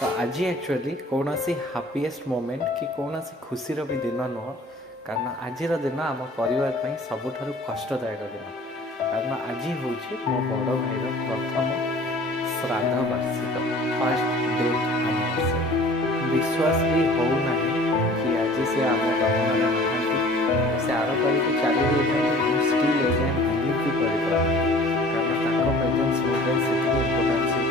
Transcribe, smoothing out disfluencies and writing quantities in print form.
तो आज एक्चुअली कौन सी हापीएस्ट मोमेंट कि कौन सी खुशीर भी दिन नुह कारण आज दिन आम पर सबुठ कष्टदायक दिन कारण आज हूँ मो बड़ भाईर प्रथम श्राद्ध वार्षिक फर्स्ट डेथ एनिवर्सरी विश्वास भी होना कि आज से आम गहन नहांती से आर करके चली स्टिल एजाए बिलीव भी कर कारण प्रेजेंस मोबाइल से इम्पोर्टाट